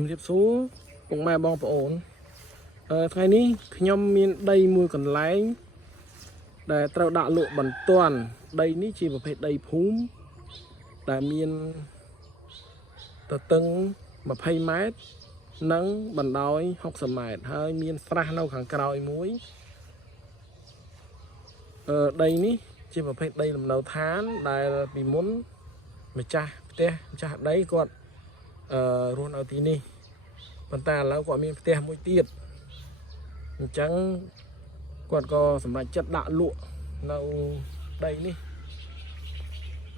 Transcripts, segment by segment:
ជំរាបសួរពុកម៉ែបងប្អូនថ្ងៃនេះខ្ញុំមានដីមួយកន្លែងដែលត្រូវដាក់លក់បន្ទាន់ដីនេះជាប្រភេទដីភូមិដែលមានទទឹង20 ម៉ែត្រនិងបណ្ដោយ60 ម៉ែត្រហើយមានស្រះនៅខាងក្រោយមួយដីនេះជាប្រភេទដីលំនៅឋានដែលពីមុនម្ចាស់ផ្ទះម្ចាស់ដីគាត់រស់នៅទីនេះប៉ុន្តែឥឡូវគាត់មានផ្ទះមួយទៀតអញ្ចឹងគាត់ក៏សម្រេចចិត្តដាក់លក់នៅដីនេះ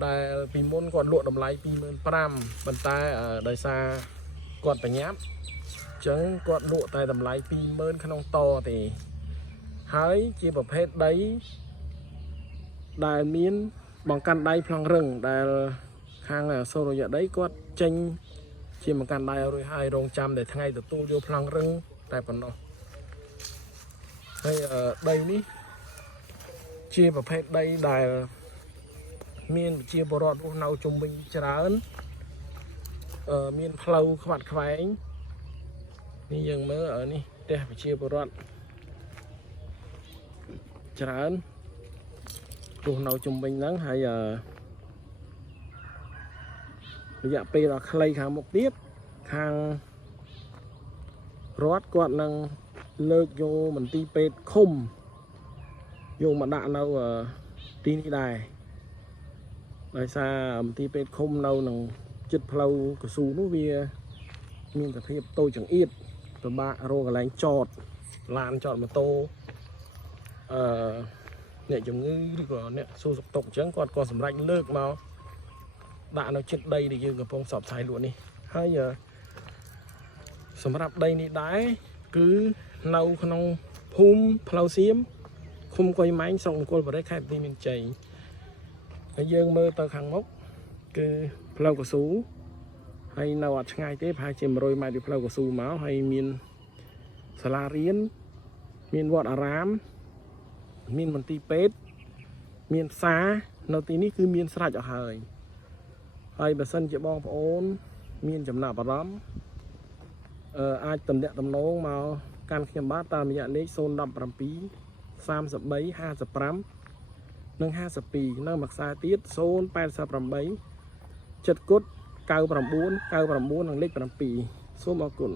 ដែលពីមុនគាត់លក់តម្លៃ 25,000 ប៉ុន្តែដោយសារគាត់ប្រញាប់អញ្ចឹងគាត់លក់តែតម្លៃ 20,000 ក្នុងតទេហើយជាប្រភេទដីដែលមានបង្កាន់ដៃប្លង់រឹងដែលខាងសូរ្យដីគាត់ចេញជាបង្កាន់ដៃរួចហើយរងចាំតែថ្ងៃទទួលយកប្លង់រឹងតែប៉ុណ្ណោះហើយដីនេះជាប្រភេទដីដែលមានប្រជាពលរដ្ឋរស់នៅជុំវិញច្រើនមានផ្លូវខ្វាត់ខ្វែងនេះយើងមើលនេះផ្ទះប្រជាពលរដ្ឋច្រើនរស់នៅជុំវិញហ្នឹងហើយរយៈពេលដ៏ខ្លីខាងមុខទៀតខាងរដ្ឋគាត់នឹងលើកយកមន្ទីរពេទ្យឃុំយកមកដាក់នៅទីនេះដែរដោយសារមន្ទីរពេទ្យឃុំនៅនឹងចិត្តផ្លូវកស៊ូនោះវាមានសភាពតូចចង្អៀតពិបាករកកន្លែងចតឡានចតម៉ូតូអ្នកជំងឺឬក៏អ្នកសួរសុខទុក្ខអញ្ចឹងគាត់ក៏សម្រេចលើកមកដាក់នៅចិត្តដីដែលយើងកំពុងផ្សព្វផ្សាយលក់នេះហើយសម្រាប់ដីនេះដែរគឺនៅក្នុងភូមិផ្លូវសៀមឃុំកុយម៉ែងស្រុកមង្គលបុរីខេត្តបន្ទាយមានជ័យហើយយើងមើលទៅខាងមុខគឺផ្លូវកស៊ូហើយនៅអត់ឆ្ងាយទេប្រហែលជា100 ម៉ែត្រពីផ្លូវកស៊ូមកហើយមានសាលារៀនមានវត្តអារាមមានមន្ទីរពេទ្យមានផ្សារនៅទីនេះគឺមានស្រេចអស់ហើយបើសិនជាបងប្អូនមានចំណាប់អារម្មណ៍អាចទំនាក់ទំនងមកកាន់ខ្ញុំបាទតាមរយៈលេខ017 33 55 និង 52នៅមួយខ្សែទៀត088 7 99 99 និងលេខ 7 សូមអរគុណ